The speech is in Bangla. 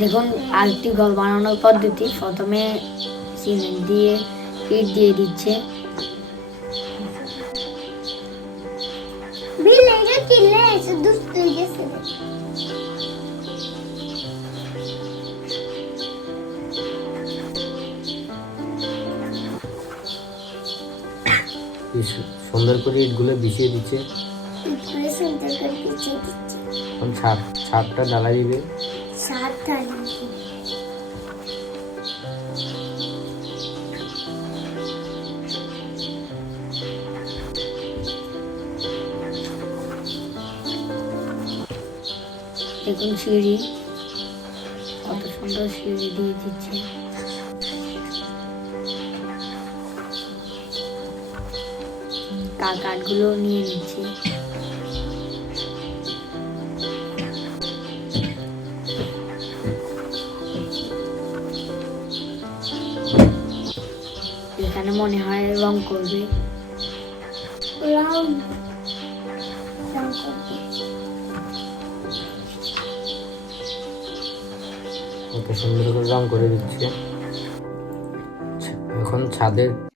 দেখুন আরেকটি ঘর বানানোর পদ্ধতি। প্রথমে সিমেন্ট দিয়ে ইট দিয়ে দিচ্ছে। সুন্দর করে ইটগুলো বিছিয়ে দিচ্ছে। এখন ছাদটা ঢালাই দিবে। দেখুন সিঁড়ি, কত সুন্দর সিঁড়ি দিয়ে দিচ্ছে। কাঠগুলো নিয়ে নিচ্ছে। এখানে মনে হয় রং করবে। কত সুন্দর করে রং করে দিচ্ছে। এখন ছাদের